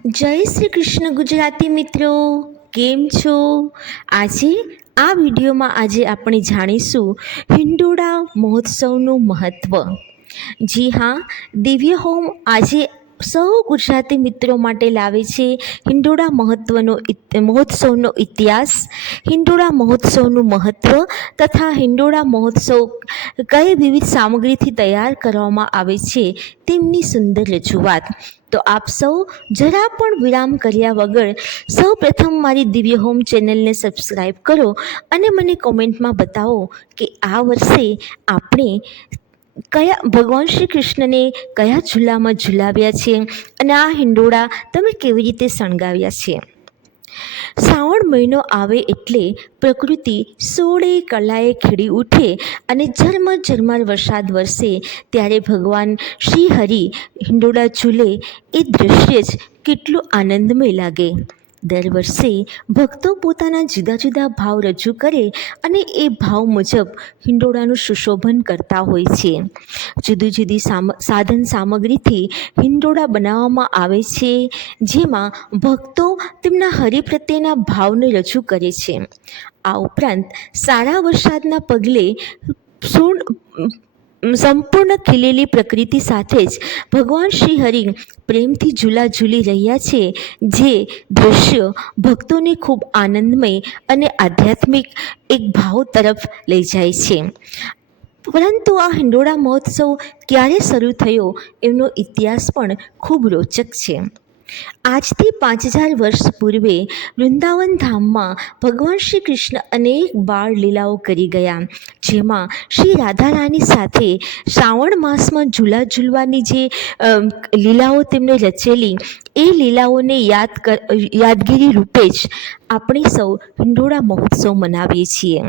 જય શ્રી કૃષ્ણ ગુજરાતી મિત્રો, કેમ છો? આજે આ વિડીયોમાં આપણે જાણીશું હિંડોળા મહોત્સવનું મહત્ત્વ. જી હા, દિવ્ય હોમ આજે સૌ ગુજરાતી મિત્રો માટે લાવે છે હિંડોળા મહોત્સવનો ઇતિહાસ, હિંડોળા મહોત્સવનું મહત્ત્વ તથા હિંડોળા મહોત્સવ કઈ વિવિધ સામગ્રીથી તૈયાર કરવામાં આવે છે તેમની સુંદર રજૂઆત. તો આપ સૌ જરા પણ વિરામ કર્યા વગર સૌ પ્રથમ મારી દિવ્ય હોમ ચેનલને સબસ્ક્રાઈબ કરો અને મને કોમેન્ટમાં બતાવો કે આ વર્ષે આપણે કયા ભગવાન શ્રી કૃષ્ણને કયા ઝૂલામાં ઝૂલાવ્યા છે અને આ હિંડોળા તમે કેવી રીતે શણગાવ્યા છે. શ્રાવણ મહિનો આવે એટલે પ્રકૃતિ સોળે કલાએ ખીલી ઉઠે અને ઝરમર ઝરમર વરસાદ વરસે ત્યારે ભગવાન શ્રી હરિ હિંડોળા ઝૂલે એ દૃશ્ય જ કેટલું આનંદમય લાગે. દર વર્ષે ભક્તો પોતાના જુદા જુદા ભાવ રજૂ કરે અને એ ભાવ મુજબ હિંડોળાનું સુશોભન કરતા હોય છે. જુદી જુદી સાધન સામગ્રીથી હિંડોળા બનાવવામાં આવે છે, જેમાં ભક્તો તેમના હરિ પ્રત્યેના ભાવને રજૂ કરે છે. આ ઉપરાંત સારા વરસાદના પગલે સંપૂર્ણ ખીલેલી પ્રકૃતિ સાથે જ ભગવાન શ્રી હરિ પ્રેમથી ઝૂલા ઝૂલી રહ્યા છે, જે દૃશ્ય ભક્તોને ખૂબ આનંદમય અને આધ્યાત્મિક એક ભાવ તરફ લઈ જાય છે. પરંતુ આ હિંડોળા મહોત્સવ ક્યારે શરૂ થયો એનો ઇતિહાસ પણ ખૂબ રોચક છે. આજથી 5000 વર્ષ પૂર્વે વૃંદાવન ધામમાં ભગવાન શ્રી કૃષ્ણ અનેક બાળ લીલાઓ કરી ગયા, જેમાં શ્રી રાધા રાની સાથે શ્રાવણ માસમાં ઝૂલા ઝૂલવાની જે લીલાઓ તેમણે રચેલી એ લીલાઓને યાદગીરી રૂપે જ આપણે સૌ હિંડોળા મહોત્સવ મનાવીએ છીએ.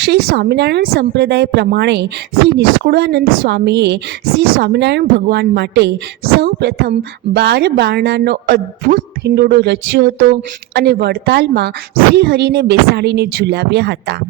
શ્રી સ્વામિનારાયણ સંપ્રદાય પ્રમાણે શ્રી નિષ્કુળાનંદ સ્વામીએ શ્રી સ્વામિનારાયણ ભગવાન માટે સૌ પ્રથમ 12 બારણાનો અદ્ભુત હિંડોળો રચ્યો હતો અને વડતાલમાં શ્રી હરિને બેસાડીને ઝૂલાવ્યા હતા.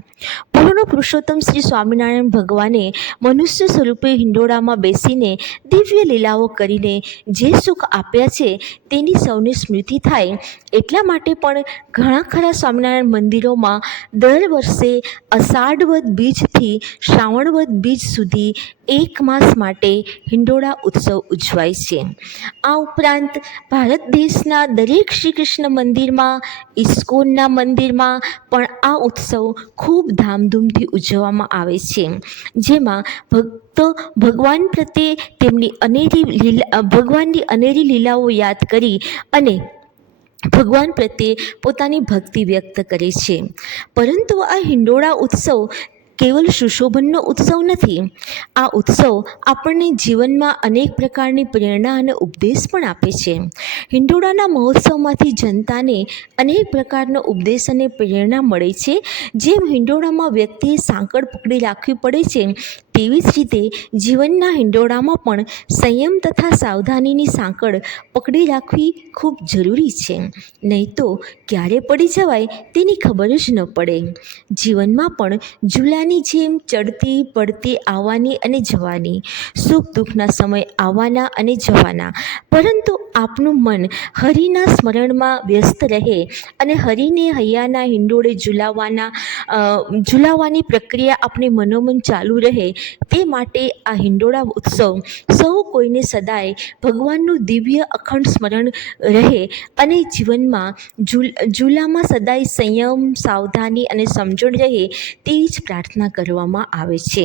પૂર્ણ પુરુષોત્તમ શ્રી સ્વામિનારાયણ ભગવાને મનુષ્ય સ્વરૂપે હિંડોળામાં બેસીને દિવ્ય લીલાઓ કરીને જે સુખ આપ્યા છે તેની સૌને સ્મૃતિ થાય એટલા માટે પણ ઘણા ખરા સ્વામિનારાયણ મંદિરોમાં દર વર્ષે અષાઢવદ બીજથી શ્રાવણવદ બીજ સુધી 1 માસ માટે હિંડોળા ઉત્સવ ઉજવાય છે. આ ઉપરાંત ભારત દેશના દરેક શ્રી કૃષ્ણ મંદિરમાં, ઇસ્કોનના મંદિરમાં પણ આ ઉત્સવ ખૂબ ધામધૂમથી ઉજવવામાં આવે છે, જેમાં ભક્તો ભગવાન પ્રત્યે ભગવાનની અનેરી લીલાઓ યાદ કરી અને ભગવાન પ્રત્યે પોતાની ભક્તિ વ્યક્ત કરે છે. પરંતુ આ હિંડોળા ઉત્સવ કેવલ સુશોભનનો ઉત્સવ નથી. આ ઉત્સવ આપણને જીવનમાં અનેક પ્રકારની પ્રેરણા અને ઉપદેશ પણ આપે છે. હિંડોળાના મહોત્સવમાંથી જનતાને અનેક પ્રકારનો ઉપદેશ અને પ્રેરણા મળે છે. જેમ હિંડોળામાં વ્યક્તિએ સાંકળ પકડી રાખવી પડે છે, તેવી જ રીતે જીવનના હિંડોળામાં પણ સંયમ તથા સાવધાનીની સાંકળ પકડી રાખવી ખૂબ જરૂરી છે, નહીં તો ક્યારે પડી જવાય તેની ખબર જ ન પડે. જીવનમાં પણ ઝૂલાની જેમ ચડતી પડતી આવવાની અને જવાની, સુખ દુઃખના સમય આવવાના અને જવાના, પરંતુ આપનું મન હરિના સ્મરણમાં વ્યસ્ત રહે અને હરિને હૈયાના હિંડોળે ઝૂલાવવાની પ્રક્રિયા આપણે મનોમન ચાલુ રહે તે માટે આ હિંડોળા ઉત્સવ સૌ કોઈને સદાય ભગવાનનું દિવ્ય અખંડ સ્મરણ રહે અને જીવનમાં ઝૂલામાં સદાય સંયમ, સાવધાની અને સમજણ રહે તેવી જ પ્રાર્થના કરવામાં આવે છે.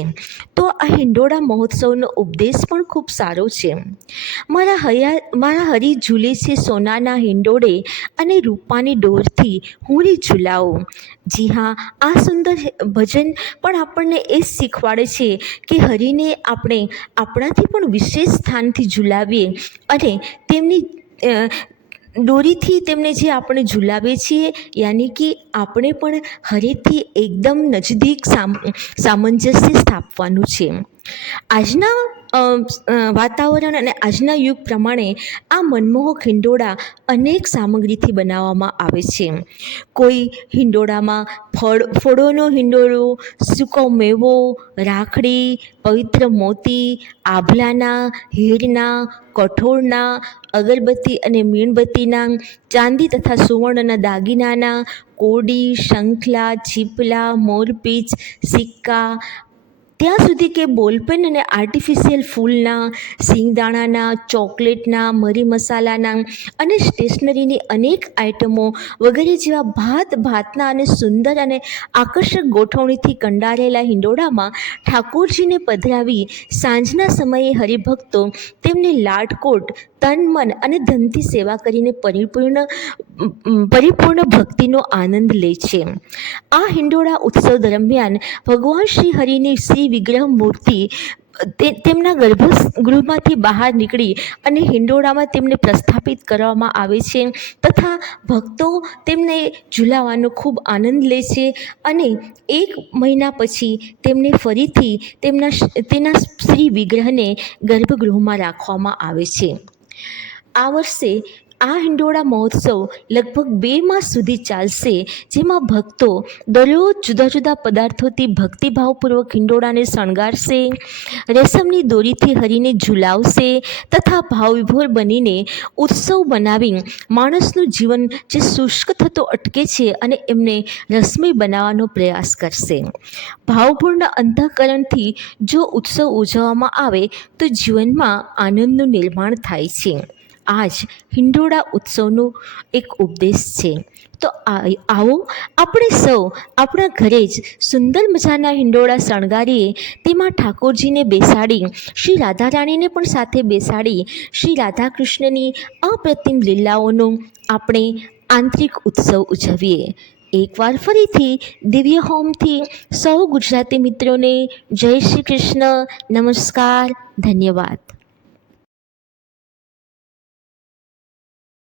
તો આ હિંડોળા મહોત્સવનો ઉપદેશ પણ ખૂબ સારો છે. મારા હરિ ઝૂલે છે સોનાના હિંડોળે અને રૂપાની ડોરથી હુંરી ઝૂલાવો. જી હા, આ સુંદર ભજન પણ આપણને એ જ શીખવાડે છે કે હરિને આપણે આપણાથી પણ વિશેષ સ્થાનથી ઝૂલાવીએ અને તેમની દોરીથી તેમને જે આપણે ઝૂલાવીએ છીએ, યાની કે આપણે પણ હરિથી એકદમ નજદીક સામંજસ્ય સ્થાપવાનું છે. આજના વાતાવરણ અને આજના યુગ પ્રમાણે આ મનમોહક હિંડોળા અનેક સામગ્રીથી બનાવવામાં આવે છે. કોઈ હિંડોળામાં ફળોનો હિંડોળો, સૂકો મેવો, રાખડી, પવિત્ર મોતી, આભલાના, હીરના, કઠોળના, અગરબત્તી અને મીણબત્તીના, ચાંદી તથા સુવર્ણના દાગીનાના, કોડી, શંખલા, છીપલા, મોરપીંછ, સિક્કા, ત્યાં સુધી કે બોલપેન અને આર્ટિફિશિયલ ફૂલના, સિંગદાણાના, ચોકલેટના, મરી મસાલાના અને સ્ટેશનરીની અનેક આઇટમો વગેરે જેવા ભાતના અને સુંદર અને આકર્ષક ગોઠવણીથી કંડારેલા હિંડોળામાં ઠાકોરજીને પધરાવી સાંજના સમયે હરિભક્તો તેમને લાડકોટ, તન, મન અને ધનથી સેવા કરીને પરિપૂર્ણ ભક્તિનો આનંદ લે છે. આ હિંડોળા ઉત્સવ દરમિયાન ભગવાન શ્રી હરિની શ્રી વિગ્રહ મૂર્તિ તેમના ગર્ભગૃહમાંથી બહાર નીકળી અને હિંડોળામાં તેમને પ્રસ્થાપિત કરવામાં આવે છે તથા ભક્તો તેમને ઝુલાવવાનો ખૂબ આનંદ લે છે અને 1 મહિના પછી તેમને ફરીથી તેના શ્રી વિગ્રહને ગર્ભગૃહમાં રાખવામાં આવે છે. આ વર્ષે આ હિંડોળા મહોત્સવ લગભગ 2 માસ સુધી ચાલશે, જેમાં ભક્તો દરરોજ જુદા જુદા પદાર્થોથી ભક્તિભાવપૂર્વક હિંડોળાને શણગારશે, રેશમની દોરીથી હરીને ઝુલાવશે તથા ભાવવિભોર બનીને ઉત્સવ બનાવી માણસનું જીવન જે શુષ્ક થતો અટકે છે અને એમને રસમય બનાવવાનો પ્રયાસ કરશે. ભાવપૂર્ણ અંતઃકરણથી જો ઉત્સવ ઉજવવામાં આવે તો જીવનમાં આનંદનું નિર્માણ થાય છે. આ જ હિંડોળા ઉત્સવનો એક ઉપદેશ છે. તો આવો આપણે સૌ આપણા ઘરે જ સુંદર મજાના હિંડોળા શણગારીએ, તેમાં ઠાકોરજીને બેસાડી, શ્રી રાધા રાણીને પણ સાથે બેસાડી શ્રી રાધા કૃષ્ણની અપ્રતિમ લીલાઓનો આપણે આંતરિક ઉત્સવ ઉજવીએ. એકવાર ફરીથી દિવ્ય હોમથી સૌ ગુજરાતી મિત્રોને જય શ્રી કૃષ્ણ, નમસ્કાર, ધન્યવાદ.